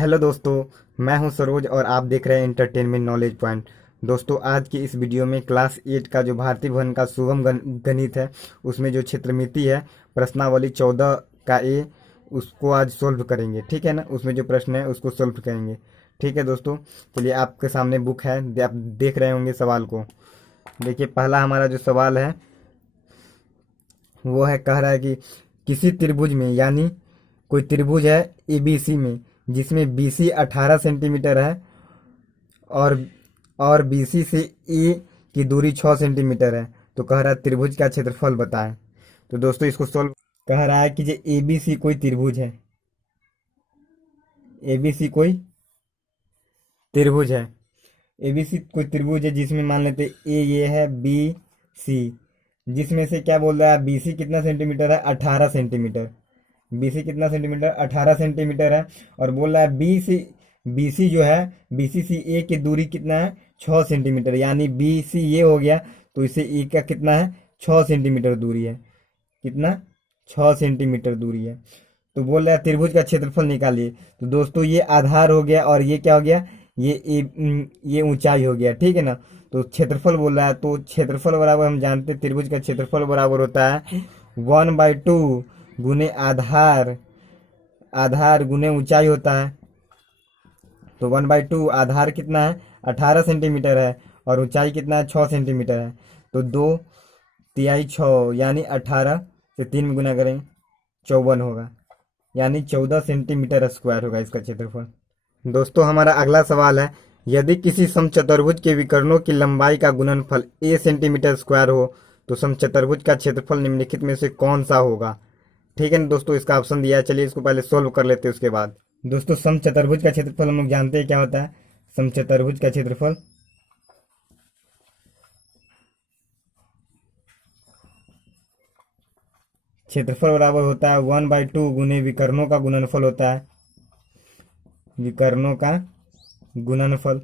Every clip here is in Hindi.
हेलो दोस्तों, मैं हूं सरोज और आप देख रहे हैं एंटरटेनमेंट नॉलेज पॉइंट। दोस्तों, आज की इस वीडियो में क्लास 8 का जो भारतीय भवन का सुगम गणित है, उसमें जो क्षेत्रमिति है प्रश्नावली 14 का ए, उसको आज सोल्व करेंगे। ठीक है ना, उसमें जो प्रश्न है उसको सोल्व करेंगे। ठीक है दोस्तों, चलिए आपके सामने बुक है, आप देख रहे होंगे सवाल को। देखिए, पहला हमारा जो सवाल है वो है, कह रहा है कि किसी त्रिभुज में, यानी कोई त्रिभुज है एबीसी में, जिसमें बीसी 18 सेंटीमीटर है और बीसी से ए की दूरी 6 सेंटीमीटर है, तो कह रहा है त्रिभुज का क्षेत्रफल बताएं। तो दोस्तों, इसको सोल्व कह रहा है कि जो एबीसी कोई त्रिभुज है, एबीसी कोई त्रिभुज है, एबीसी कोई त्रिभुज है जिसमें मान लेते ए ये है, बी सी, जिसमें से क्या बोल रहा है, बीसी कितना सेंटीमीटर है, 18 सेंटीमीटर। बीसी कितना सेंटीमीटर, 18 सेंटीमीटर है। और बोल रहा है बीसी जो है, बीसी सी ए की दूरी कितना है, 6 सेंटीमीटर, यानी बीसी ये हो गया, तो इसे ए का कितना है, 6 सेंटीमीटर दूरी है। कितना, 6 सेंटीमीटर दूरी है। तो बोल रहा है त्रिभुज का क्षेत्रफल निकालिए। तो दोस्तों, ये आधार हो गया और ये क्या हो गया, ये ऊंचाई हो गया। ठीक है ना, तो क्षेत्रफल बोल रहा है, तो क्षेत्रफल बराबर हम जानते हैं त्रिभुज का क्षेत्रफल बराबर होता है 1/2 गुने आधार, आधार गुने ऊंचाई होता है। तो 1/2, आधार कितना है, 18 सेंटीमीटर है, और ऊंचाई कितना है, 6 सेंटीमीटर है। तो 2 तिहाई 6, यानी 18 से 3 में गुना करें 54 होगा, यानी 14 सेंटीमीटर स्क्वायर होगा इसका क्षेत्रफल। दोस्तों, हमारा अगला सवाल है, यदि किसी समचतुर्भुज के विकर्णों की लंबाई का गुणनफल a सेंटीमीटर स्क्वायर हो, तो समचतुर्भुज का क्षेत्रफल निम्नलिखित में से कौन सा होगा। ठीक है ना दोस्तों, इसका ऑप्शन दिया है, चलिए इसको पहले सोल्व कर लेते हैं उसके बाद। दोस्तों, समचतुर्भुज का क्षेत्रफल हम लोग जानते हैं क्या होता है। समचतुर्भुज का क्षेत्रफल बराबर होता है 1/2 गुने विकर्णों का गुणनफल होता है, विकर्णों का गुणनफल,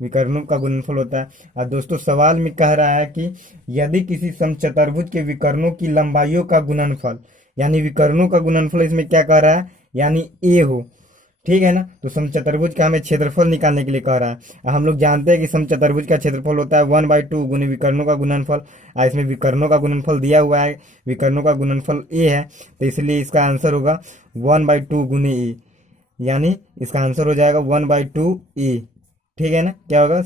विकर्णों का गुणनफल होता है। और दोस्तों, सवाल में कह रहा है कि यदि किसी समचतुर्भुज के विकर्णों की लंबाइयों का गुणनफल, यानी विकर्णों का गुणनफल इसमें क्या कह रहा है, यानी ए हो। ठीक है ना, तो समचतुर्भुज का हमें क्षेत्रफल निकालने के लिए कह रहा है। और हम लोग जानते हैं कि समचतुर्भुज का क्षेत्रफल होता है 1/2 गुने विकर्णों का गुणनफल। और इसमें विकर्णों का गुणनफल दिया हुआ है, विकर्णों का गुणनफल ए है, तो इसलिए इसका आंसर होगा 1/2 गुने ए, यानी इसका आंसर हो जाएगा 1/2 ए। ठीक है ना, क्या होगा,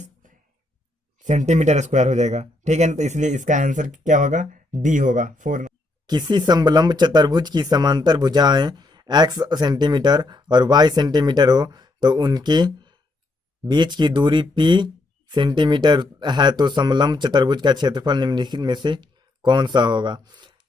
सेंटीमीटर स्क्वायर हो जाएगा। ठीक है ना, तो इसलिए इसका आंसर क्या होगा, डी होगा 4। किसी समलंब चतुर्भुज की समांतर भुजाएं x सेंटीमीटर और y सेंटीमीटर हो, तो उनकी बीच की दूरी p सेंटीमीटर है, तो समलंब चतुर्भुज का क्षेत्रफल निम्नलिखित में से कौन सा होगा।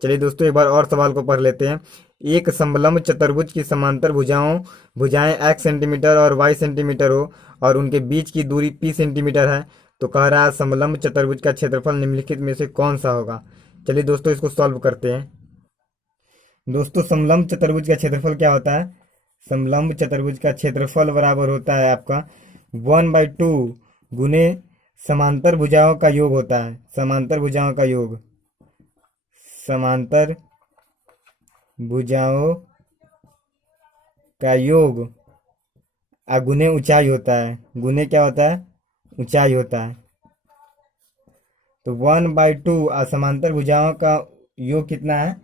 चलिए दोस्तों, एक बार और सवाल को पढ़ लेते हैं। एक समलंब चतुर्भुज की समांतर भुजाएं x सेंटीमीटर और y सेंटीमीटर हो और उनके बीच की दूरी p सेंटीमीटर है, तो कह रहा है समलंब चतुर्भुज का क्षेत्रफल निम्नलिखित में से कौन सा होगा। चलिए दोस्तों, इसको सॉल्व करते हैं। दोस्तों, समलंब चतुर्भुज का क्षेत्रफल क्या होता है, समलंब चतुर्भुज का क्षेत्रफल बराबर होता है आपका 1/2 गुने समांतर भुजाओं का योग होता है, समांतर भुजाओं का योग, समांतर भुजाओं का योग, गुने ऊंचाई होता है, गुने क्या होता है, ऊंचाई होता है। तो 1/2 समांतर भुजाओं का योग कितना है,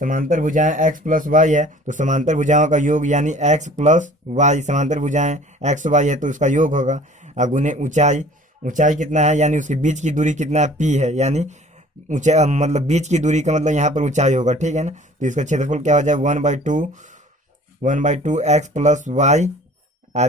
समांतर भुजाएं x प्लस वाई है, तो समांतर भुजाओं का योग यानी x प्लस वाई, समांतर भुजाएं x y है तो उसका योग होगा। गुने ऊंचाई, ऊंचाई कितना है, यानी उसके बीच की दूरी कितना है, p है, यानी ऊंचाई मतलब बीच की दूरी का मतलब यहाँ पर ऊंचाई होगा। ठीक है ना, तो इसका क्षेत्रफल क्या हो जाए, 1/2 x plus Y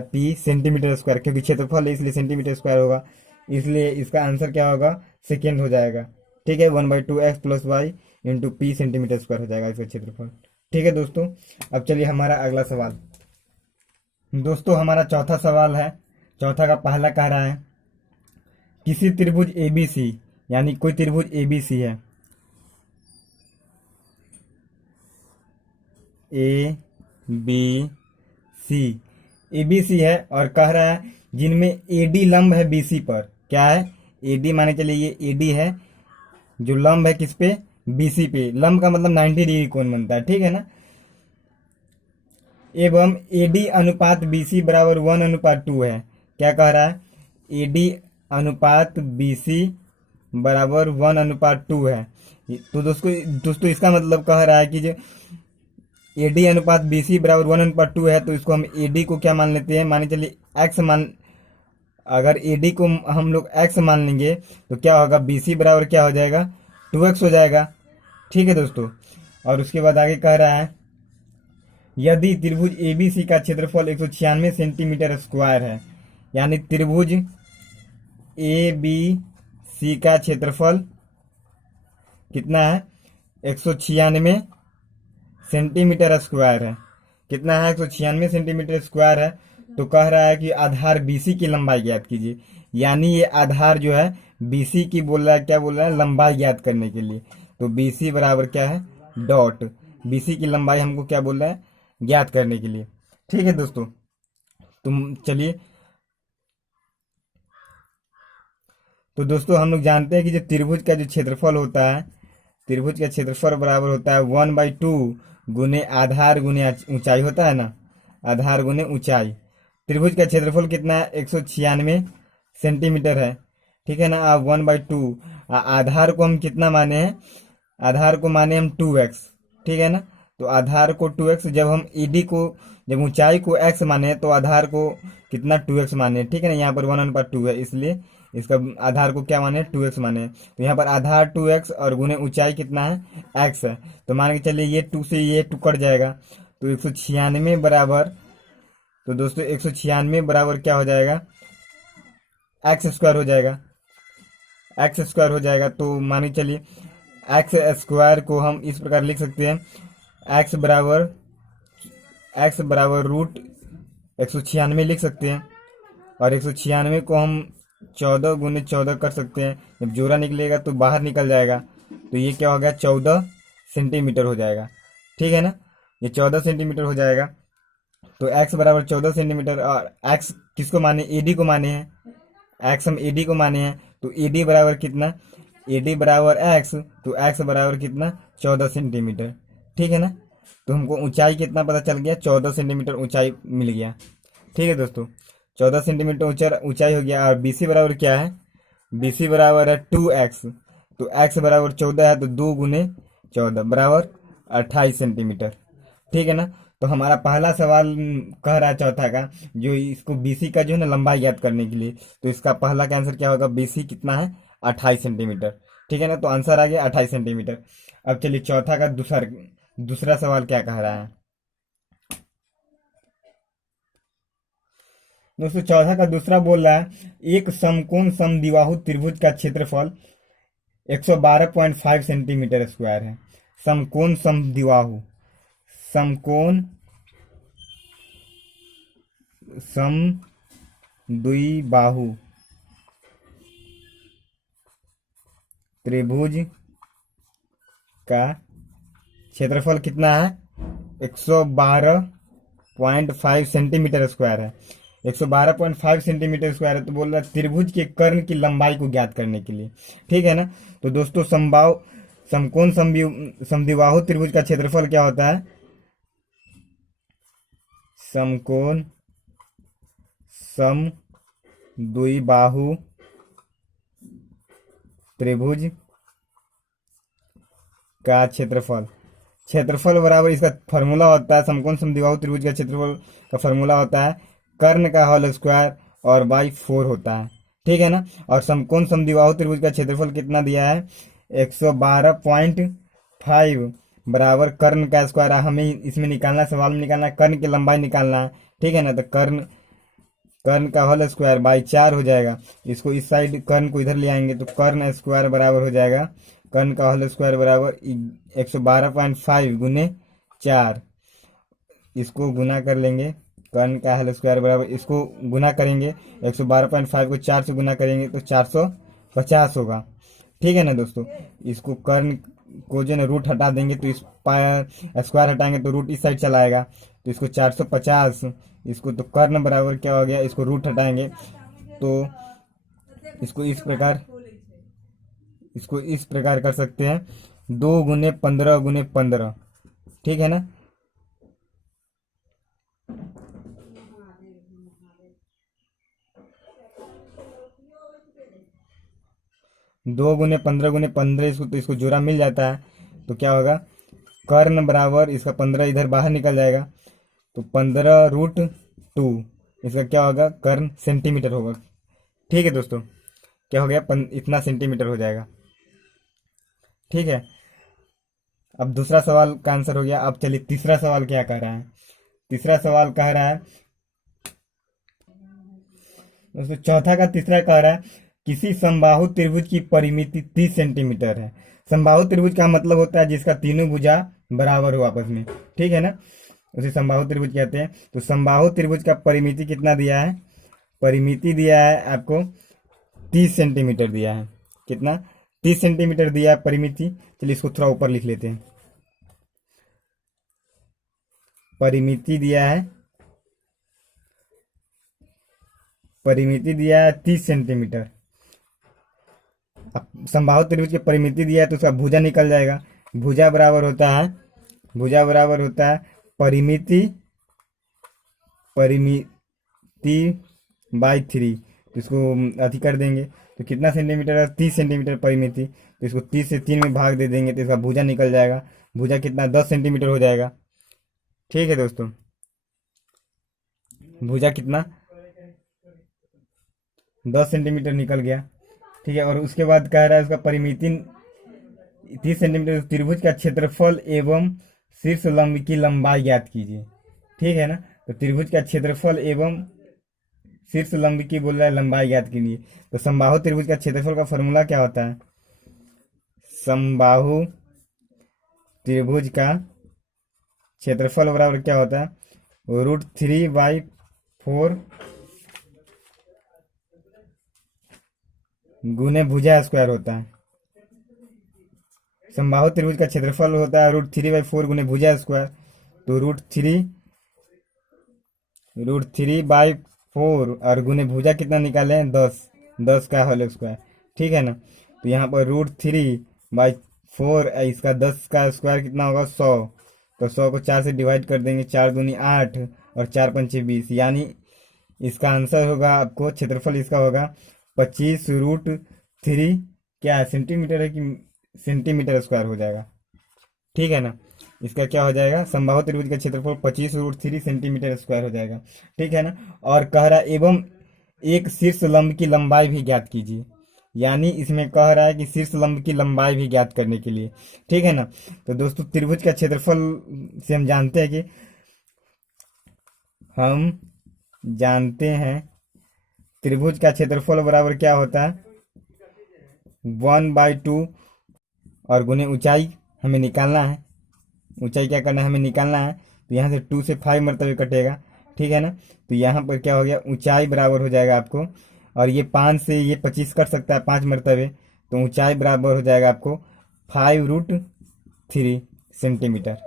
p centimetre square, क्योंकि क्षेत्रफल है इसलिए सेंटीमीटर स्क्वायर होगा, इसलिए इसका आंसर क्या होगा, सेकेंड हो जाएगा। ठीक है, 1/2 x plus Y into P centimetre square हो जाएगा इसका क्षेत्रफल। ठीक है दोस्तों, अब चलिए हमारा अगला सवाल। दोस्तों, हमारा चौथा सवाल है, चौथा का पहला कह रहा है, किसी त्रिभुज एबीसी, यानी कोई त्रिभुज एबीसी है, ए बी सी, एबीसी है, और कह रहा है जिनमें एडी लंब है बीसी पर। क्या है, एडी माने चलिए ये एडी है जो लंब है किस पे, बीसी पे। लंब का मतलब 90 डिग्री कोण बनता है। ठीक है ना, एवं एडी अनुपात बीसी बराबर 1/2 है। क्या कह रहा है? एडी अनुपात बीसी बराबर 1/2 है। तो दोस्तों इसका मतलब कह रहा है कि जो एडी अनुपात बीसी बराबर 1/2 है, तो इसको हम एडी को क्या मान लेते हैं, माने चलिए एक्स मान। अगर एडी को हम लोग एक्स मान लेंगे तो क्या होगा, बीसी बराबर क्या हो जाएगा, 2x हो जाएगा। ठीक है दोस्तों। और उसके बाद आगे कह रहा है यदि त्रिभुज एबीसी का क्षेत्रफल 196 सेंटीमीटर स्क्वायर है, यानी त्रिभुज ए बी सी का क्षेत्रफल कितना है, 196 सेंटीमीटर स्क्वायर है। कितना है, 196 सेंटीमीटर स्क्वायर है। तो कह रहा है कि आधार बीसी की लंबाई ज्ञात कीजिए। यानी ये आधार जो है बीसी की बोल रहा है, क्या बोल रहा है, लंबाई ज्ञात करने के लिए। तो बीसी बराबर क्या है, डॉट बीसी की लंबाई हमको क्या बोल रहा है, ज्ञात करने के लिए। ठीक है दोस्तों। तुम चलिए, तो दोस्तों हम लोग जानते हैं कि जो त्रिभुज का जो क्षेत्रफल होता है, त्रिभुज का क्षेत्रफल बराबर होता है 1/2 गुने आधार गुने ऊंचाई होता है ना, आधार गुने ऊंचाई। त्रिभुज का क्षेत्रफल कितना है, 196 सेंटीमीटर है। ठीक है ना। 1/2 आधार को हम कितना माने हैं, आधार को माने हम 2x। ठीक है ना। तो आधार को 2x, जब हम ईडी को, जब ऊंचाई को x माने तो आधार को कितना 2x माने। ठीक है ना। यहाँ पर 1/2 है, इसलिए इसका आधार को क्या माने, 2x माने। तो यहाँ पर आधार 2x और गुने ऊंचाई कितना है, x है। तो मान के चलिए ये 2 से ये 2 कट जाएगा, तो 196 बराबर, तो दोस्तों 196 बराबर क्या हो जाएगा, एक्स स्क्वायर हो जाएगा, एक्स स्क्वायर हो जाएगा। तो मान के चलिए एक्स स्क्वायर को हम इस प्रकार लिख सकते हैं, एक्स बराबर रूट 196 लिख सकते हैं। और 196 को हम 14 गुने 14 कर सकते हैं। जब जोड़ा निकलेगा तो बाहर निकल जाएगा, तो ये क्या हो गया, 14 सेंटीमीटर हो जाएगा। ठीक है ना। ये 14 सेंटीमीटर हो जाएगा। तो x बराबर 14 सेंटीमीटर, और x किसको माने, एडी को माने हैं, x हम एडी को माने हैं। तो एडी बराबर कितना, एडी बराबर x, तो x बराबर कितना, 14 सेंटीमीटर। ठीक है ना। तो हमको ऊंचाई कितना पता चल गया, 14 सेंटीमीटर ऊंचाई मिल गया। ठीक है दोस्तों, 14 सेंटीमीटर ऊंचाई हो गया। और बीसी बराबर क्या है, बीसी बराबर है 2x। तो x बराबर 14 है, तो 2 गुने 14 बराबर 28 सेंटीमीटर। ठीक है ना। तो हमारा पहला सवाल कह रहा है चौथा का, जो इसको बीसी का जो है ना लंबाई ज्ञात करने के लिए, तो इसका पहला का आंसर क्या होगा, बीसी कितना है, 28 सेंटीमीटर। ठीक है ना। तो आंसर आ गया 28 सेंटीमीटर। अब चलिए चौथा का दूसरा सवाल क्या कह रहा है दोस्तों। चौथा का दूसरा बोल रहा है एक समकोण समद्विबाहु त्रिभुज का क्षेत्रफल 112.5 सेंटीमीटर स्क्वायर है। समकोण समद्विबाहु, समकोण समद्विबाहु त्रिभुज का क्षेत्रफल कितना है, 112.5 सेंटीमीटर स्क्वायर है। 112.5 सेंटीमीटर स्क्वायर है। तो बोल रहा है त्रिभुज के कर्ण की लंबाई को ज्ञात करने के लिए। ठीक है ना। तो दोस्तों समकोण समद्विबाहु त्रिभुज का क्षेत्रफल क्या होता है, समकोण समद्विबाहु त्रिभुज का क्षेत्रफल बराबर, इसका फॉर्मूला होता है, समकोण समद्विबाहु त्रिभुज का क्षेत्रफल का फॉर्मूला होता है कर्ण का होल स्क्वायर और बाई 4 होता है। ठीक है ना। और समकोण समद्विबाहु त्रिभुज का क्षेत्रफल कितना दिया है, 112.5 बराबर कर्ण का स्क्वायर। हमें इसमें निकालना, सवाल में निकालना, कर्ण की लंबाई निकालना है। ठीक है ना। तो कर्ण का होल स्क्वायर बाई 4 हो जाएगा। इसको इस साइड कर्ण को इधर ले आएंगे, तो कर्ण स्क्वायर बराबर हो जाएगा, कर्ण का होल स्क्वायर बराबर 112.5 गुने 4। इसको गुना कर लेंगे, कर्ण का होल स्क्वायर बराबर, इसको गुना करेंगे 112.5 को 4 से गुना करेंगे तो 450 होगा। ठीक है ना दोस्तों। इसको कर्ण को जो है रूट हटा देंगे, तो इस स्क्वायर हटाएंगे तो रूट इस साइड चला आएगा, तो इसको 450, इसको तो कर्ण बराबर क्या हो गया, इसको रूट हटाएंगे तो इसको इस प्रकार कर सकते हैं, 2 गुने 15 गुने 15। ठीक है ना। 2 × 15 × 15 इसको, तो इसको जोड़ा मिल जाता है। तो क्या होगा, कर्ण बराबर इसका 15 इधर बाहर निकल जाएगा, तो 15√2 इसका क्या होगा, कर्ण सेंटीमीटर होगा। ठीक है दोस्तों, क्या हो गया, इतना सेंटीमीटर हो जाएगा। ठीक है, अब दूसरा सवाल का आंसर हो गया। अब चलिए तीसरा सवाल क्या कह रहा है। तीसरा सवाल कह रहा है दोस्तों, चौथा का तीसरा कह रहा है किसी समबाहु त्रिभुज की परिमिति 30 सेंटीमीटर है। समबाहु त्रिभुज का मतलब होता है जिसका तीनों भुजा बराबर हो आपस में, ठीक है ना, उसे समबाहु त्रिभुज कहते हैं। तो समबाहु त्रिभुज का परिमिति कितना दिया है, परिमिति दिया है आपको 30 सेंटीमीटर दिया है। कितना, 30 सेंटीमीटर दिया है परिमिति। चलिए इसको थोड़ा ऊपर लिख लेते हैं। परिमिति दिया है, परिमिति दिया है 30 सेंटीमीटर। अब समबाहु त्रिभुज की परिमिति दिया है तो उसका भुजा निकल जाएगा। भुजा बराबर होता है, भुजा बराबर होता है परिमिति, परिमिति बाई 3। तो इसको अधिक कर देंगे तो कितना सेंटीमीटर है, 30 सेंटीमीटर परिमिति। तो इसको 30 से 3 में भाग दे देंगे तो इसका भुजा निकल जाएगा। भुजा कितना, 10 सेंटीमीटर हो जाएगा। ठीक है दोस्तों, भुजा कितना, 10 सेंटीमीटर निकल गया। ठीक है, और उसके बाद कह रहा है उसका परिमिति 30 सेंटीमीटर। त्रिभुज का क्षेत्रफल एवं शीर्ष लंब की लंबाई ज्ञात कीजिए। ठीक है ना, तो त्रिभुज का क्षेत्रफल एवं शीर्ष लंब की बोल रहा है लंबाई ज्ञात कीजिए। तो समबाहु त्रिभुज का क्षेत्रफल का फॉर्मूला क्या होता है, समबाहु त्रिभुज का क्षेत्रफल बराबर क्या होता है, √3/4 गुने भुजा स्क्वायर होता है। समबाहु त्रिभुज का क्षेत्रफल होता है √3/4 गुने भुजा स्क्वायर। तो √3/4 और गुने भुजा कितना निकाले हैं, 10 का होल स्क्वायर। ठीक है ना, तो यहाँ पर √3/4 इसका 10 का स्क्वायर कितना होगा, 100। तो 100 को 4 से डिवाइड कर देंगे, 4 दूनी 8 और 4 पंचे 20, यानी इसका आंसर होगा आपको, क्षेत्रफल इसका होगा 25√3 क्या है, सेंटीमीटर है कि सेंटीमीटर स्क्वायर हो जाएगा। ठीक है ना, इसका क्या हो जाएगा, समबाहु त्रिभुज का क्षेत्रफल 25√3 सेंटीमीटर स्क्वायर हो जाएगा। ठीक है ना, और कह रहा है एवं एक शीर्ष लंब की लंबाई भी ज्ञात कीजिए। यानी इसमें कह रहा है कि शीर्ष लंब की लंबाई भी ज्ञात करने के लिए। ठीक है ना, तो दोस्तों त्रिभुज का क्षेत्रफल से हम जानते हैं त्रिभुज का क्षेत्रफल बराबर क्या होता है, 1/2 और गुने ऊंचाई हमें निकालना है। ऊंचाई क्या करना है, हमें निकालना है। तो यहाँ से 2 से 5 मरतबे कटेगा। ठीक है ना, तो यहाँ पर क्या हो गया, ऊंचाई बराबर हो जाएगा आपको, और ये 5 से ये 25 कर सकता है 5 मरतबे, तो ऊंचाई बराबर हो जाएगा आपको 5√3 सेंटीमीटर।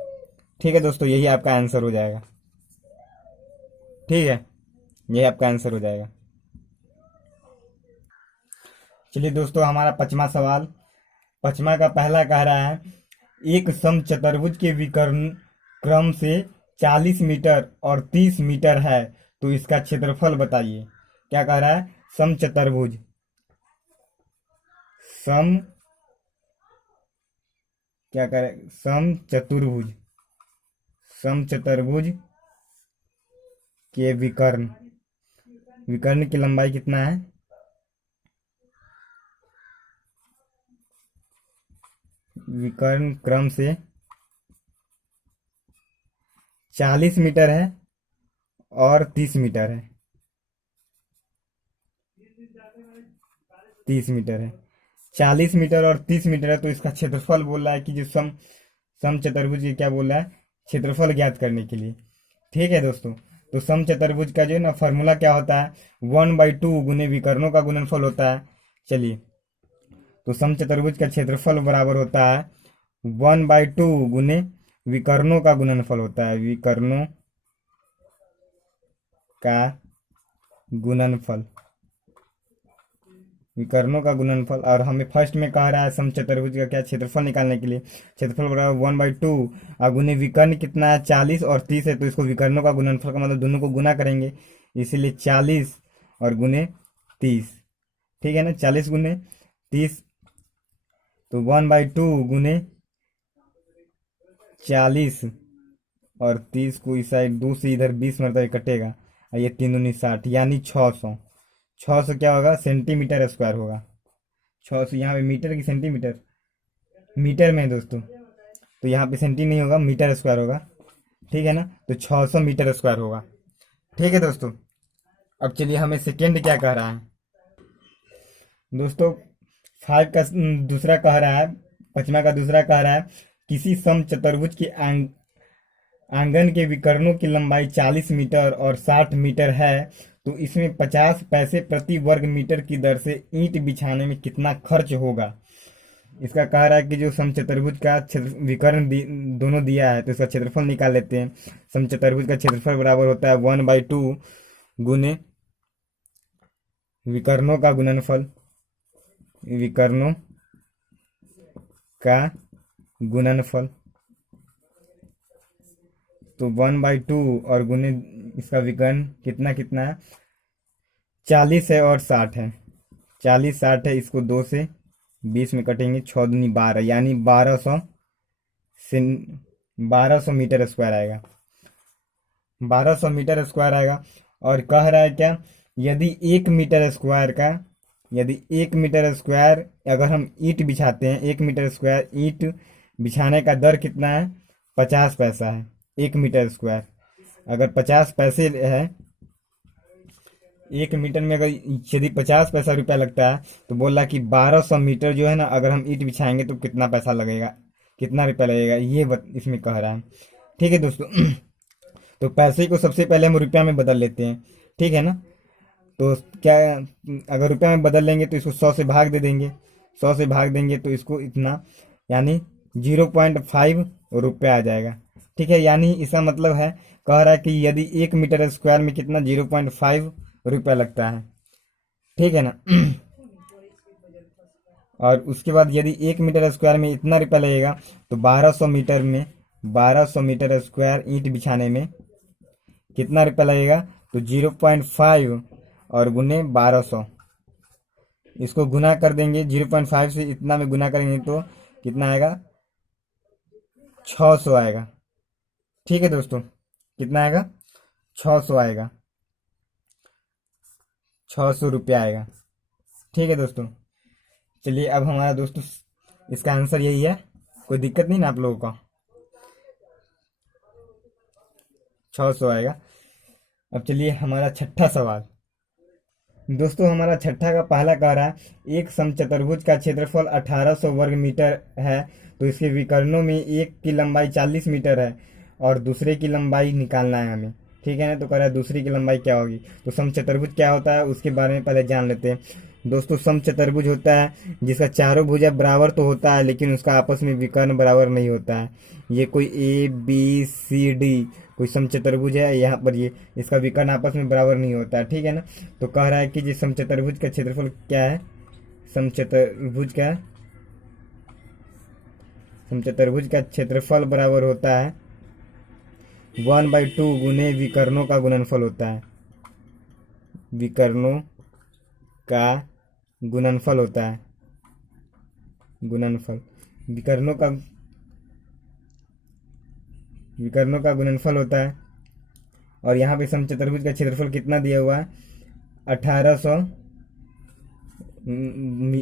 ठीक है दोस्तों, यही आपका आंसर हो जाएगा। ठीक है, यही आपका आंसर हो जाएगा। चलिए दोस्तों, हमारा 5वां सवाल, 5वां का पहला कह रहा है एक समचतुर्भुज के विकर्ण क्रम से 40 मीटर और 30 मीटर है, तो इसका क्षेत्रफल बताइए। क्या कह रहा है, समचतुर्भुज, सम क्या कह रहा है, समचतुर्भुज, समचतुर्भुज के विकर्ण, विकर्ण की लंबाई कितना है, विकर्ण क्रम से 40 मीटर है और 30 मीटर है, 30 मीटर है, 40 मीटर और 30 मीटर है। तो इसका क्षेत्रफल बोल रहा है कि जो समचतुर्भुज की क्या बोल रहा है, क्षेत्रफल ज्ञात करने के लिए। ठीक है दोस्तों, तो समचतुर्भुज का जो है ना फॉर्मूला क्या होता है, 1/2 गुने विकर्णों का गुणनफल होता है। चलिए, तो समचतुर्भुज का क्षेत्रफल बराबर होता है 1/2 गुने विकर्णों का गुणनफल होता है, विकर्णों का गुणनफल, विकर्णों का गुणनफल। और हमें फर्स्ट में कह रहा है समचतुर्भुज का क्या क्षेत्रफल निकालने के लिए, क्षेत्रफल बराबर 1/2 और गुने विकर्ण कितना है, 40 और 30 है, तो इसको विकर्णों का गुणनफल का मतलब दोनों को गुना करेंगे, इसीलिए 40 और गुने 30। ठीक है ना, 40 गुने 30 तो 1/2 गुने 40 और 30 को इस साइड 2 से इधर 20 मरतबा कटेगा और ये 3 दूनी 60 यानी 600। 600 क्या होगा, सेंटीमीटर स्क्वायर होगा। 600 यहाँ पे मीटर की सेंटीमीटर, मीटर में है दोस्तों, तो यहाँ पे सेंटी नहीं होगा, मीटर स्क्वायर होगा। ठीक है ना, तो 600 मीटर स्क्वायर होगा। ठीक है दोस्तों, अब चलिए हमें सेकेंड क्या कह रहा है दोस्तों। 5 का दूसरा कह रहा है, 5वां का दूसरा कह रहा है किसी समचतुर्भुज की आंगन के विकर्णों की लंबाई 40 मीटर और 60 मीटर है, तो इसमें 50 पैसे प्रति वर्ग मीटर की दर से ईंट बिछाने में कितना खर्च होगा। इसका कह रहा है कि जो समचतुर्भुज का विकर्ण दोनों दिया है, तो इसका क्षेत्रफल निकाल लेते हैं। समचतुर्भुज का क्षेत्रफल बराबर होता है 1/2 गुने विकर्णों का गुणनफल, विकर्णों का गुणनफल। तो 1/2 और गुने इसका विकर्ण कितना कितना है, 40 है और 60 है। 40 60 है, इसको 2 से 20 में कटेंगे, 6 दूनी 12 यानी 1200 मीटर स्क्वायर आएगा। 1200 मीटर स्क्वायर आएगा। और कह रहा है क्या, यदि 1 मीटर स्क्वायर का, यदि 1 मीटर स्क्वायर अगर हम ईंट बिछाते हैं, 1 मीटर स्क्वायर ईंट बिछाने का दर कितना है, 50 पैसा है। 1 मीटर स्क्वायर अगर 50 पैसे है, 1 मीटर में अगर यदि 50 पैसा रुपया लगता है, तो बोल रहा कि 1200 मीटर जो है ना, अगर हम ईंट बिछाएंगे तो कितना पैसा लगेगा, कितना रुपया लगेगा, ये इसमें कह रहा है। ठीक है दोस्तों, तो पैसे को सबसे पहले हम रुपया में बदल लेते हैं। ठीक है ना, तो क्या, अगर रुपया में बदल लेंगे तो इसको 100 से भाग दे देंगे, 100 से भाग देंगे तो इसको इतना यानी 0.5 रुपया आ जाएगा। ठीक है, यानी इसका मतलब है, कह रहा है कि यदि 1 मीटर स्क्वायर में कितना 0.5 रुपया लगता है। ठीक है ना, और उसके बाद यदि 1 मीटर स्क्वायर में इतना रुपया लगेगा, तो 1200 मीटर में, 1200 मीटर स्क्वायर ईंट बिछाने में कितना रुपया लगेगा, तो 0.5 और गुने 1200, इसको गुना कर देंगे, 0.5 से इतना में गुना करेंगे तो कितना आएगा, 600 आएगा। ठीक है दोस्तों, कितना आएगा, 600 आएगा, 600 रुपया आएगा। ठीक है दोस्तों, चलिए अब हमारा दोस्तों इसका आंसर यही है, कोई दिक्कत नहीं ना आप लोगों का, 600 आएगा। अब चलिए हमारा छठा सवाल दोस्तों, हमारा छठा का पहला कह रहा है, एक समचतुर्भुज का क्षेत्रफल 1800 वर्ग मीटर है, तो इसके विकर्णों में एक की लंबाई 40 मीटर है और दूसरे की लंबाई निकालना है हमें। ठीक है ना, तो कह रहा है दूसरी की लंबाई क्या होगी। तो समचतुर्भुज क्या होता है उसके बारे में पहले जान लेते हैं दोस्तों। समचतुर्भुज होता है जिसका चारों भुजा बराबर तो होता है, लेकिन उसका आपस में विकर्ण बराबर नहीं होता है। ये कोई ABCD कोई समचतुर्भुज है, यहाँ पर ये इसका विकर्ण आपस में बराबर नहीं होता है। ठीक है ना, तो कह रहा है कि जिस समचतुर्भुज का क्षेत्रफल क्या है, समचतुर्भुज का क्षेत्रफल बराबर होता है 1/2 गुने विकर्णों का गुणनफल होता है, विकर्णों का गुणनफल होता है, गुणनफल विकर्णों का गुणनफल होता है। और यहाँ पे समचतुर्भुज का क्षेत्रफल कितना दिया हुआ है, 1800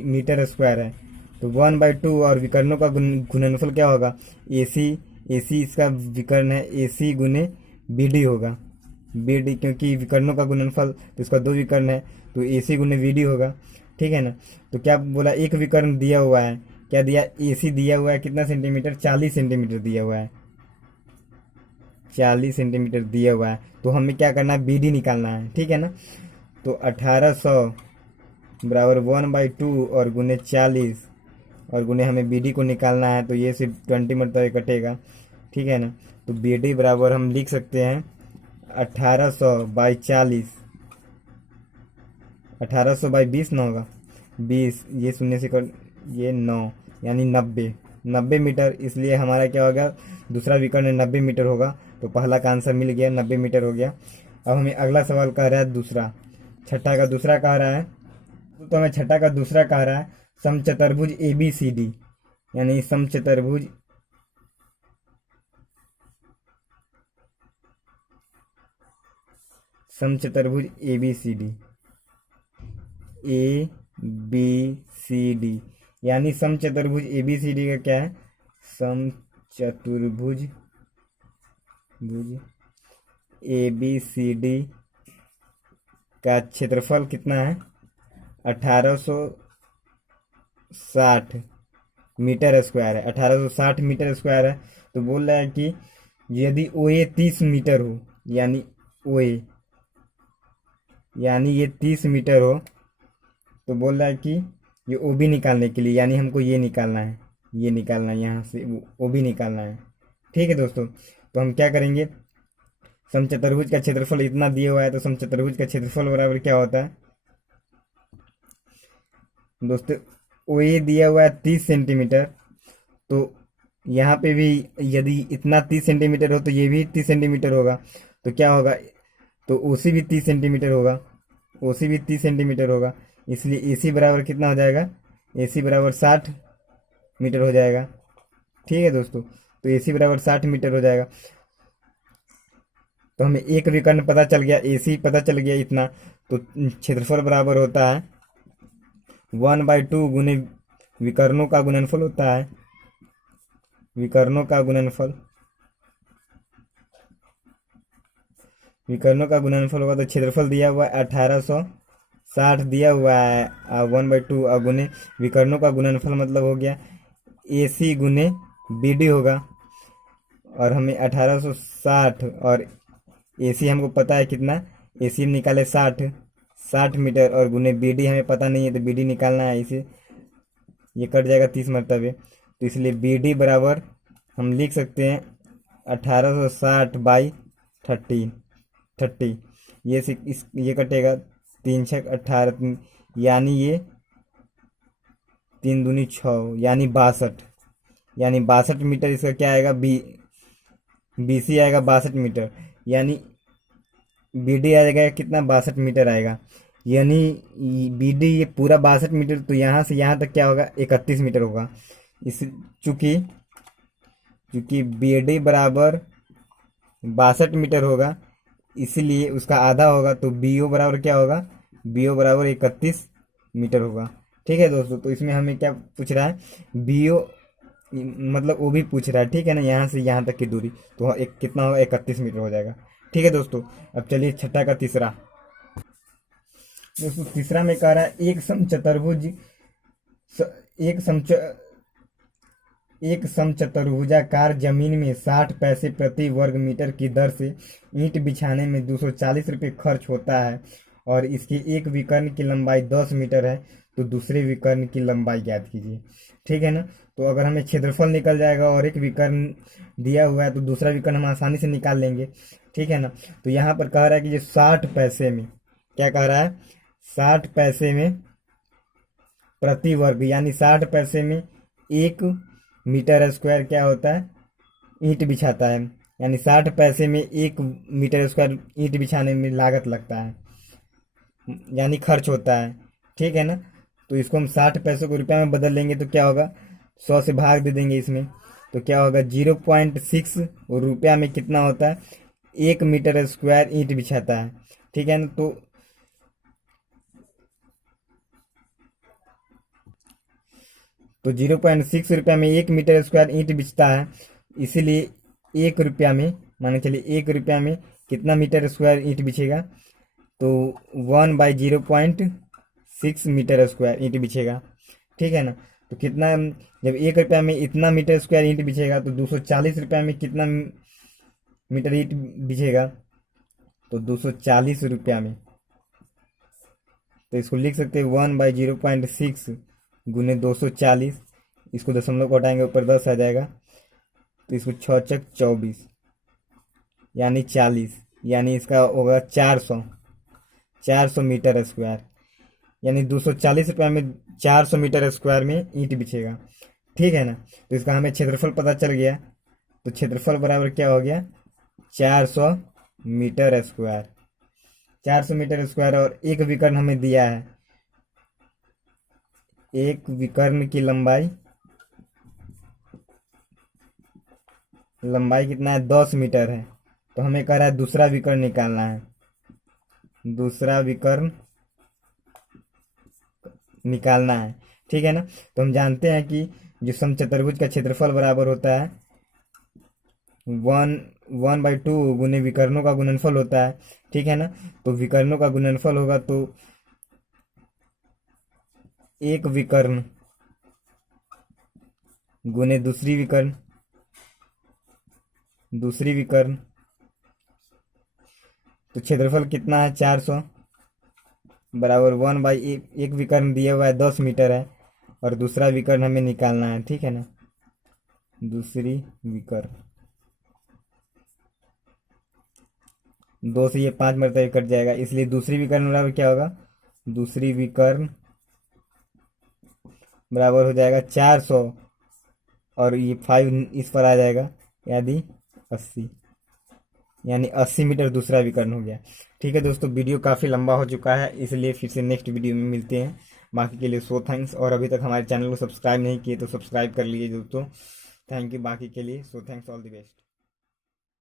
मीटर स्क्वायर है। तो 1/2 और विकर्णों का गुणनफल क्या होगा, AC इसका विकर्ण है, AC गुने BD होगा, BD क्योंकि विकर्णों का गुणनफल तो इसका 2 विकर्ण है, तो AC गुने BD होगा। ठीक है ना, तो क्या बोला, एक विकर्ण दिया हुआ है, क्या दिया, AC दिया हुआ है कितना सेंटीमीटर, 40 सेंटीमीटर दिया हुआ है, 40 सेंटीमीटर दिया हुआ है। तो हमें क्या करना है, BD निकालना है। ठीक है ना, तो 1800 बराबर 1/2 और गुने 40 और गुने हमें BD को निकालना है, तो ये सिर्फ 20 मरतबा कटेगा। ठीक है ना, तो BD बराबर हम लिख सकते हैं 1800/40, 1800/20 ना होगा, 20 ये शून्य से ये 9 यानी 90 मीटर। इसलिए हमारा क्या होगा, दूसरा विकर्ण 90 मीटर होगा। तो पहला का आंसर मिल गया, 90 मीटर हो गया। अब हमें अगला सवाल कह रहा है दूसरा, छठा का दूसरा कह रहा है, तो हमें छठा का दूसरा कह रहा है समचतुर्भुज ABCD, यानी समचतुर्भुज A B C D, A B C D, यानी समचतुर्भुज ए बी सी डी का क्या है, समचतुर्भुज ए बी सी डी का क्षेत्रफल कितना है, 1860 मीटर स्क्वायर है, 1860 मीटर स्क्वायर है। तो बोल रहा है कि यदि ओ ए 30 मीटर हो, यानी ओ ए यानी ये 30 मीटर हो, तो बोल रहा है कि ये ओ बी निकालने के लिए, यानी हमको ये निकालना है, ये निकालना है, यहाँ से ओ बी निकालना है। ठीक है दोस्तों, तो हम क्या करेंगे, समचतुर्भुज का क्षेत्रफल इतना दिया हुआ है, तो समचतुर्भुज का क्षेत्रफल बराबर क्या होता है दोस्तों, ओ ए दिया हुआ है 30 सेंटीमीटर, तो यहाँ पे भी यदि इतना 30 सेंटीमीटर हो तो ये भी 30 सेंटीमीटर होगा, तो क्या होगा, तो ओ सी भी 30 सेंटीमीटर होगा, ओ सी भी 30 सेंटीमीटर होगा, इसलिए ए सी बराबर कितना हो जाएगा, ए सी बराबर 60 मीटर हो जाएगा। ठीक है दोस्तों, तो ए सी बराबर 60 मीटर हो जाएगा। तो हमें एक विकर्ण पता चल गया, ए सी पता चल गया इतना, तो क्षेत्रफल बराबर होता है 1/2 गुने विकर्णों का गुणनफल होता है, विकर्णों का गुणनफल, विकर्णों का गुणनफल होगा, तो क्षेत्रफल दिया हुआ है 1860 दिया हुआ है, 1/2 गुने विकर्णों का गुणनफल मतलब हो गया ए सी गुने बी डी होगा, और हमें 1860 और ए सी हमको पता है कितना, ए सी निकाले 60 मीटर, और गुने बी डी हमें पता नहीं है, तो बी डी निकालना है, इसे ये कट जाएगा 30 मरतबे, तो इसलिए बी डी बराबर हम लिख सकते हैं 1860/30, ये कटेगा 3×6 = 18, यानी ये 3 दूनी 6, यानी 62, यानी 62 मीटर इसका क्या आएगा, बी सी आएगा 62 मीटर, यानी बी डी आएगा कितना, 62 मीटर आएगा, यानी बी डी ये पूरा 62 मीटर, तो यहाँ से यहाँ तक क्या होगा, 31 मीटर होगा। इस चूंकि बी डी बराबर 62 मीटर होगा, इसलिए उसका आधा होगा, तो बी ओ बराबर क्या होगा, बी ओ बराबर 31 मीटर होगा। ठीक है दोस्तों, तो इसमें हमें क्या पूछ रहा है, बी ओ मतलब वो भी पूछ रहा है, ठीक है ना, यहाँ से यहाँ तक की दूरी, तो एक कितना होगा, 31 मीटर हो जाएगा। ठीक है दोस्तों, अब चलिए छठा का तीसरा। दोस्तों तीसरा में कह रहा है एक समचतुर्भुज एक समचतुर्भुजाकार जमीन में 60 पैसे प्रति वर्ग मीटर की दर से ईंट बिछाने में 240 रुपये खर्च होता है, और इसके एक विकर्ण की लंबाई 10 मीटर है, तो दूसरे विकर्ण की लंबाई ज्ञात कीजिए। ठीक है ना, तो अगर हमें क्षेत्रफल निकल जाएगा और एक विकर्ण दिया हुआ है, तो दूसरा विकर्ण हम आसानी से निकाल लेंगे। ठीक है ना, तो यहाँ पर कह रहा है कि जो 60 पैसे में, क्या कह रहा है, 60 पैसे में प्रति वर्ग, यानी 60 पैसे में 1 मीटर स्क्वायर क्या होता है, ईंट बिछाता है, यानी 60 पैसे में 1 मीटर स्क्वायर ईंट बिछाने में लागत लगता है, यानी खर्च होता है। ठीक है ना, तो इसको हम 60 पैसों को रुपया में बदल लेंगे, तो क्या होगा, 100 से भाग दे देंगे इसमें, तो क्या होगा, 0.6 रुपया में कितना होता है, 1 मीटर स्क्वायर ईंट बिछाता है। ठीक है ना, तो 0.6 रुपया में 1 मीटर स्क्वायर ईंट बिछता है, इसीलिए 1 रुपया में, मान चलिए 1 रुपया में कितना मीटर स्क्वायर ईंट बिछेगा, तो 1/0.6 मीटर स्क्वायर ईंट बिछेगा। ठीक है ना, तो कितना, जब 1 रुपया में इतना मीटर स्क्वायर ईंट बिछेगा, तो 240 रुपया में कितना मीटर ईंट बिछेगा, तो 240 रुपया में, तो इसको लिख सकते हैं 1/0.6 गुने 240, इसको दशमलव को हटाएंगे ऊपर 10 आ जाएगा, तो इसको 6×6 = 24, यानी 40, यानी इसका होगा 400 मीटर स्क्वायर, यानी 240 रुपया में 400 मीटर स्क्वायर में ईंट बिछेगा। ठीक है ना, तो इसका हमें क्षेत्रफल पता चल गया, तो क्षेत्रफल बराबर क्या हो गया, 400 मीटर स्क्वायर, 400 मीटर स्क्वायर, और एक विकर्ण हमें दिया है, एक विकर्ण की लंबाई लंबाई कितना है, 10 मीटर है। तो हमें कह रहा है दूसरा विकर्ण निकालना है, दूसरा विकर्ण निकालना है। ठीक है ना। तो हम जानते हैं कि जो समचतुर्भुज का क्षेत्रफल बराबर होता है 1/2 गुने विकर्णों का गुणनफल होता है। ठीक है ना। तो विकर्णों का गुणनफल होगा तो एक विकर्ण गुने दूसरी विकर्ण। तो क्षेत्रफल कितना है, 400 बराबर 1/, एक विकर्ण दिया हुआ है 10 मीटर है, और दूसरा विकर्ण हमें निकालना है। ठीक है ना। दूसरी विकर्ण, 2 से ये 5 मरतबे कट जाएगा, इसलिए दूसरी विकर्ण बराबर क्या होगा, दूसरी विकर्ण बराबर हो जाएगा 400, और ये 5 इस पर आ जाएगा, यानी 80, यानी 80 मीटर दूसरा विकर्ण हो गया। ठीक है दोस्तों, वीडियो काफ़ी लंबा हो चुका है, इसलिए फिर से नेक्स्ट वीडियो में मिलते हैं। बाकी के लिए सो थैंक्स, और अभी तक हमारे चैनल को सब्सक्राइब नहीं किए तो सब्सक्राइब कर लीजिए दोस्तों। Thank you. बाकी के लिए so thanks, all the best.